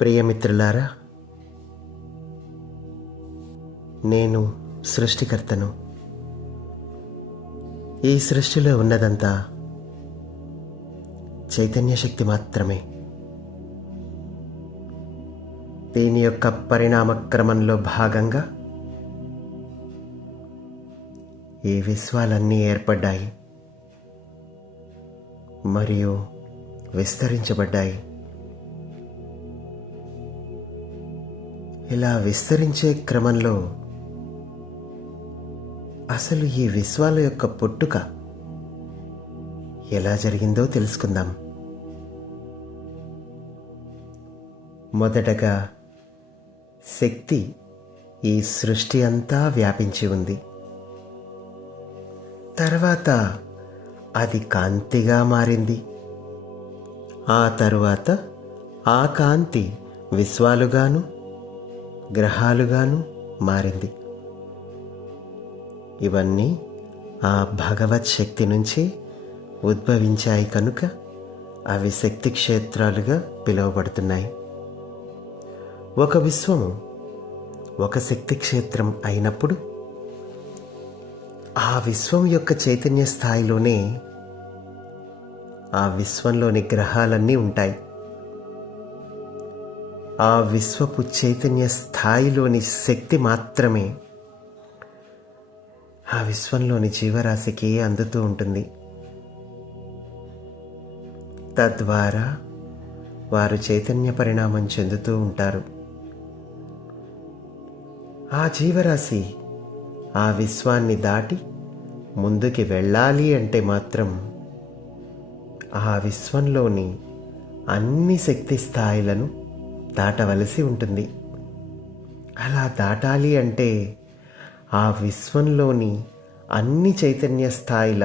ప్రియమిత్రులారా, నేను సృష్టికర్తను. ఈ సృష్టిలో ఉన్నదంతా చైతన్య శక్తి మాత్రమే. దీని యొక్క పరిణామక్రమంలో భాగంగా ఈ విశ్వాలన్నీ ఏర్పడ్డాయి మరియు విస్తరించబడ్డాయి. ఇలా విస్తరించే క్రమంలో అసలు ఈ విశ్వాల యొక్క పుట్టుక ఎలా జరిగిందో తెలుసుకుందాం. మొదటగా శక్తి ఈ సృష్టి అంతా వ్యాపించి ఉంది. తర్వాత అది కాంతిగా మారింది. ఆ తరువాత ఆ కాంతి విశ్వాలుగాను గ్రహాలుగాను మారింది. ఇవన్నీ ఆ భగవత్ శక్తి నుంచి ఉద్భవించాయి కనుక అవి శక్తి క్షేత్రాలుగా పిలువబడుతున్నాయి. ఒక విశ్వము ఒక శక్తి క్షేత్రం అయినప్పుడు ఆ విశ్వం యొక్క చైతన్య స్థాయిలోనే ఆ విశ్వంలోని గ్రహాలన్నీ ఉంటాయి. ఆ విశ్వపు చైతన్య స్థాయిలోని శక్తి మాత్రమే ఆ విశ్వంలోని జీవరాశికి అందుతూ ఉంటుంది. తద్వారా వారు చైతన్య పరిణామం చెందుతూ ఉంటారు. ఆ జీవరాశి ఆ విశ్వాన్ని దాటి ముందుకి వెళ్ళాలి అంటే మాత్రం ఆ విశ్వంలోని అన్ని శక్తి స్థాయిలను దాటవలసి ఉంటుంది. అలా దాటాలి అంటే ఆ విశ్వంలోని అన్ని చైతన్య స్థాయిల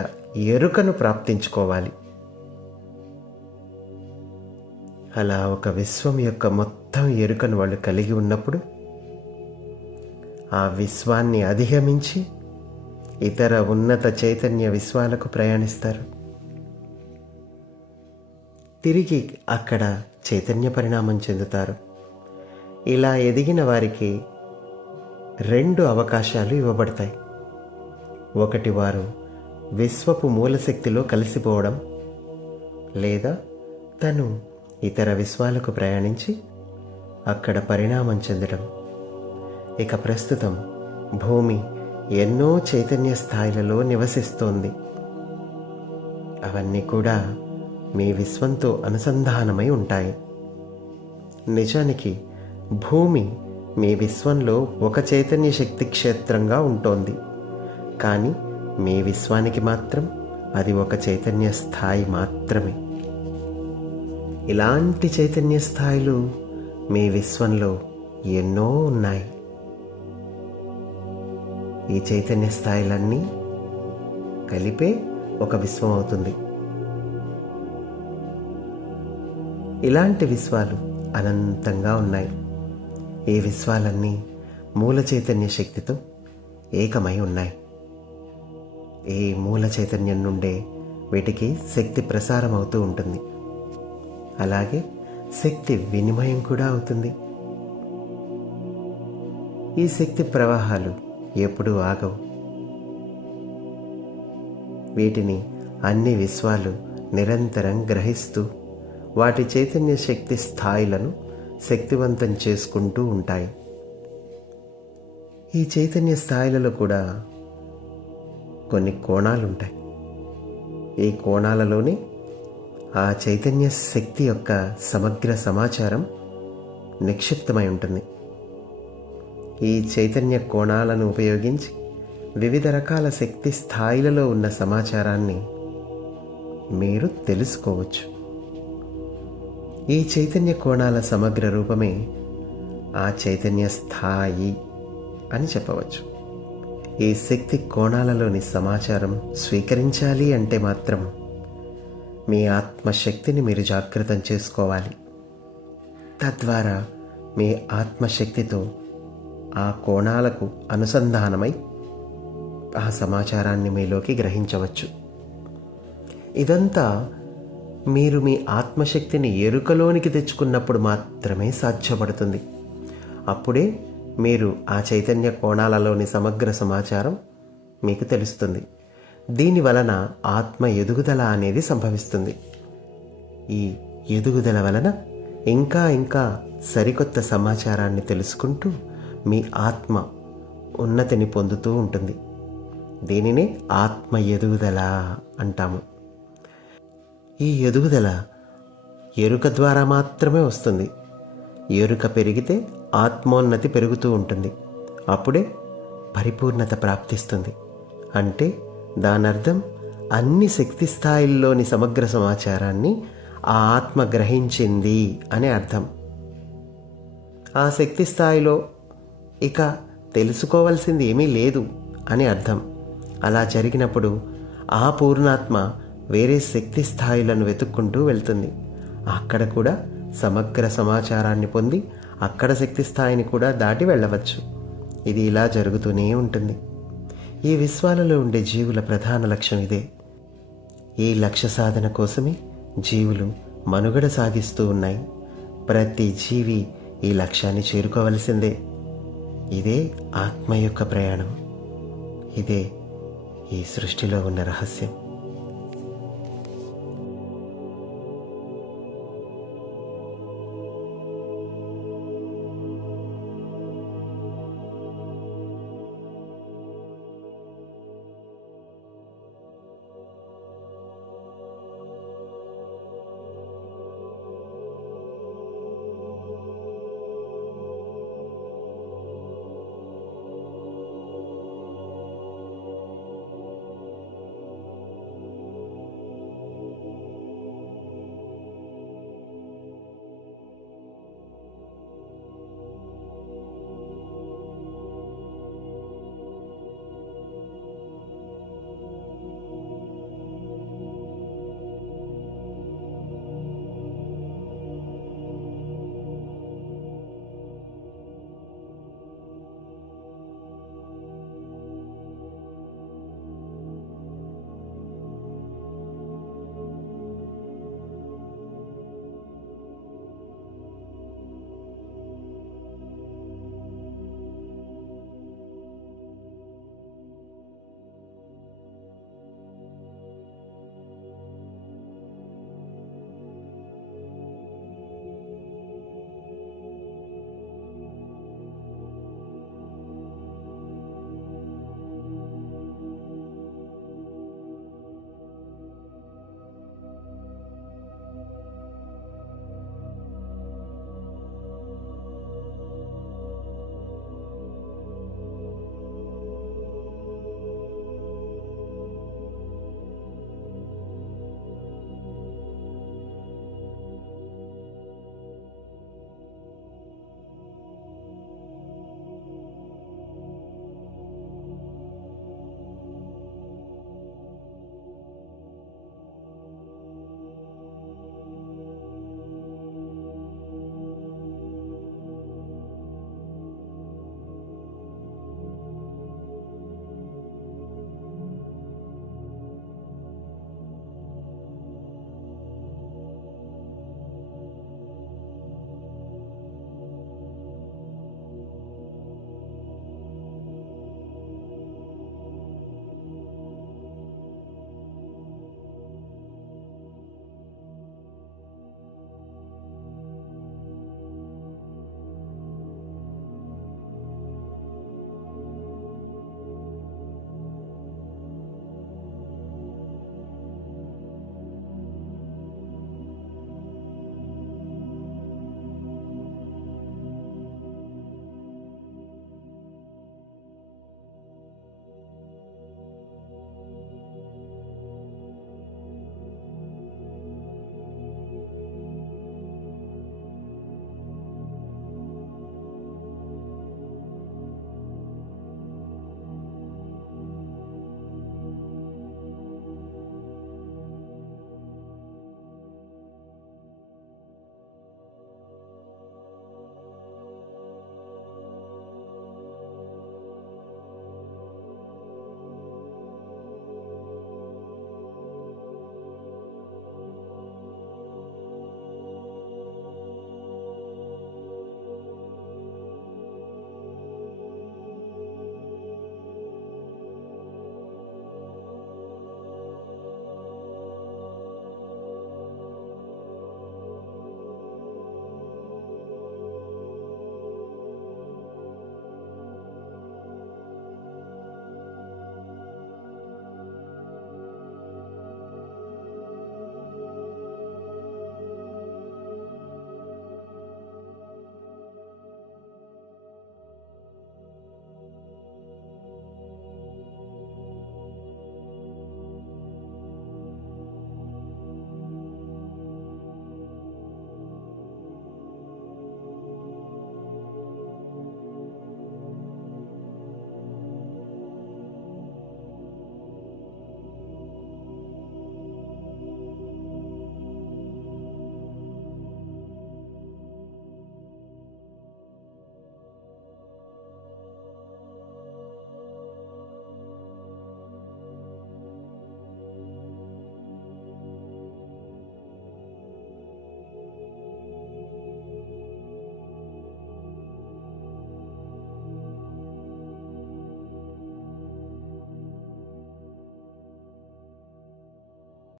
ఎరుకను ప్రాప్తించుకోవాలి. అలా ఒక విశ్వం యొక్క మొత్తం ఎరుకను వాళ్ళు కలిగి ఉన్నప్పుడు ఆ విశ్వాన్ని అధిగమించి ఇతర ఉన్నత చైతన్య విశ్వాలకు ప్రయాణిస్తారు. తిరిగి అక్కడ చైతన్య పరిణామం చెందుతారు. ఇలా ఎదిగిన వారికి 2 అవకాశాలు ఇవ్వబడతాయి. ఒకటి, వారు విశ్వపు మూలశక్తిలో కలిసిపోవడం, లేదా తను ఇతర విశ్వాలకు ప్రయాణించి అక్కడ పరిణామం చెందడం. ఇక ప్రస్తుతం భూమి ఎన్నో చైతన్య స్థాయిలలో నివసిస్తోంది. అవన్నీ కూడా మీ విశ్వంతో అనుసంధానమై ఉంటాయి. నిజానికి భూమి మీ విశ్వంలో ఒక చైతన్య శక్తి క్షేత్రంగా ఉంటోంది. కానీ మీ విశ్వానికి మాత్రం అది ఒక చైతన్య స్థాయి మాత్రమే. ఇలాంటి చైతన్య స్థాయిలు మీ విశ్వంలో ఎన్నో ఉన్నాయి. ఈ చైతన్య స్థాయిలన్నీ కలిపే ఒక విశ్వం అవుతుంది. ఇలాంటి విశ్వాలు అనంతంగా ఉన్నాయి. ఈ విశ్వాలన్నీ మూల చైతన్య శక్తితో ఏకమై ఉన్నాయి. ఈ మూల చైతన్యం నుండే వీటికి శక్తి ప్రసారం అవుతూ ఉంటుంది. అలాగే శక్తి వినిమయం కూడా అవుతుంది. ఈ శక్తి ప్రవాహాలు ఎప్పుడూ ఆగవు. వీటిని అన్ని విశ్వాలు నిరంతరం గ్రహిస్తూ వాటి చైతన్య శక్తి స్థాయిలను శక్తివంతం చేసుకుంటూ ఉంటాయి. ఈ చైతన్య స్థాయిలలో కూడా కొన్ని కోణాలుంటాయి. ఈ కోణాలలోనే ఆ చైతన్య శక్తి యొక్క సమగ్ర సమాచారం నిక్షిప్తమై ఉంటుంది. ఈ చైతన్య కోణాలను ఉపయోగించి వివిధ రకాల శక్తి స్థాయిలలో ఉన్న సమాచారాన్ని మీరు తెలుసుకోవచ్చు. ఈ చైతన్య కోణాల సమగ్ర రూపమే ఆ చైతన్య స్థాయి అని చెప్పవచ్చు. ఈ శక్తి కోణాలలోని సమాచారం స్వీకరించాలి అంటే మాత్రం మీ ఆత్మశక్తిని మీరు జాగృతం చేసుకోవాలి. తద్వారా మీ ఆత్మశక్తితో ఆ కోణాలకు అనుసంధానమై ఆ సమాచారాన్ని మీలోకి గ్రహించవచ్చు. ఇదంతా మీరు మీ ఆత్మశక్తిని ఎరుకలోనికి తెచ్చుకున్నప్పుడు మాత్రమే సాధ్యపడుతుంది. అప్పుడే మీరు ఆ చైతన్య కోణాలలోని సమగ్ర సమాచారం మీకు తెలుస్తుంది. దీని వలన ఆత్మ ఎదుగుదల అనేది సంభవిస్తుంది. ఈ ఎదుగుదల వలన ఇంకా ఇంకా సరికొత్త సమాచారాన్ని తెలుసుకుంటూ మీ ఆత్మ ఉన్నతిని పొందుతూ ఉంటుంది. దీనినే ఆత్మ ఎదుగుదల అంటాము. ఈ ఎదుగుదల ఎరుక ద్వారా మాత్రమే వస్తుంది. ఎరుక పెరిగితే ఆత్మోన్నతి పెరుగుతూ ఉంటుంది. అప్పుడే పరిపూర్ణత ప్రాప్తిస్తుంది. అంటే దానర్థం అన్ని శక్తి స్థాయిల్లోని సమగ్ర సమాచారాన్ని ఆ ఆత్మ గ్రహించింది అని అర్థం. ఆ శక్తి స్థాయిలో ఇక తెలుసుకోవాల్సింది ఏమీ లేదు అని అర్థం. అలా జరిగినప్పుడు ఆ పూర్ణాత్మ వేరే శక్తి స్థాయిలను వెతుక్కుంటూ వెళ్తుంది. అక్కడ కూడా సమగ్ర సమాచారాన్ని పొంది అక్కడ శక్తి స్థాయిని కూడా దాటి వెళ్ళవచ్చు. ఇది ఇలా జరుగుతూనే ఉంటుంది. ఈ విశ్వాలలో ఉండే జీవుల ప్రధాన లక్ష్యం ఇదే. ఈ లక్ష్య సాధన కోసమే జీవులు మనుగడ సాగిస్తూ ఉన్నాయి. ప్రతి జీవి ఈ లక్ష్యాన్ని చేరుకోవలసిందే. ఇదే ఆత్మ యొక్క ప్రయాణం. ఇదే ఈ సృష్టిలో ఉన్న రహస్యం.